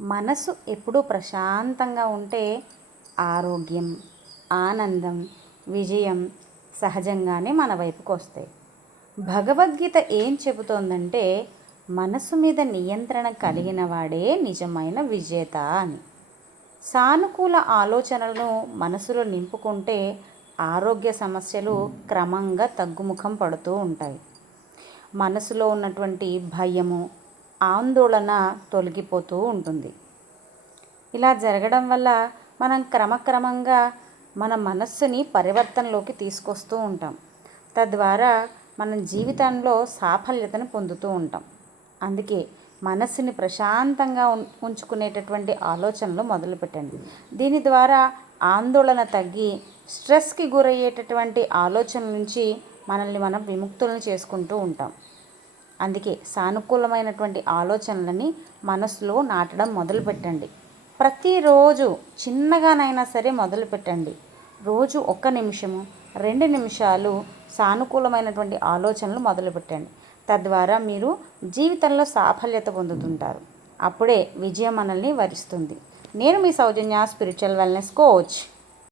మనసు ఎప్పుడూ ప్రశాంతంగా ఉంటే ఆరోగ్యం, ఆనందం, విజయం సహజంగానే మన వైపుకు వస్తాయి. భగవద్గీత ఏం చెబుతోందంటే మనసు మీద నియంత్రణ కలిగిన వాడే నిజమైన విజేత అని. సానుకూల ఆలోచనలను మనసులో నింపుకుంటే ఆరోగ్య సమస్యలు క్రమంగా తగ్గుముఖం పడుతూ ఉంటాయి. మనసులో ఉన్నటువంటి భయము, ఆందోళన తొలగిపోతూ ఉంటుంది. ఇలా జరగడం వల్ల మనం క్రమక్రమంగా మన మనస్సుని పరివర్తనలోకి తీసుకొస్తూ ఉంటాం. తద్వారా మనం జీవితంలో సాఫల్యతను పొందుతూ ఉంటాం. అందుకే మనస్సుని ప్రశాంతంగా ఉంచుకునేటటువంటి ఆలోచనలు మొదలుపెట్టండి. దీని ద్వారా ఆందోళన తగ్గి స్ట్రెస్కి గురయ్యేటటువంటి ఆలోచనల నుంచి మనల్ని మనం విముక్తులను చేసుకుంటూ ఉంటాం. అందుకే సానుకూలమైనటువంటి ఆలోచనలని మనసులో నాటడం మొదలుపెట్టండి. ప్రతిరోజు చిన్నగానైనా సరే మొదలుపెట్టండి. రోజు 1 నిమిషము 2 నిమిషాలు సానుకూలమైనటువంటి ఆలోచనలు మొదలుపెట్టండి. తద్వారా మీరు జీవితంలో సాఫల్యత పొందుతుంటారు. అప్పుడే విజయం మనల్ని వరిస్తుంది. నేను మీ సౌజన్య, స్పిరిచువల్ వెల్నెస్ కోచ్.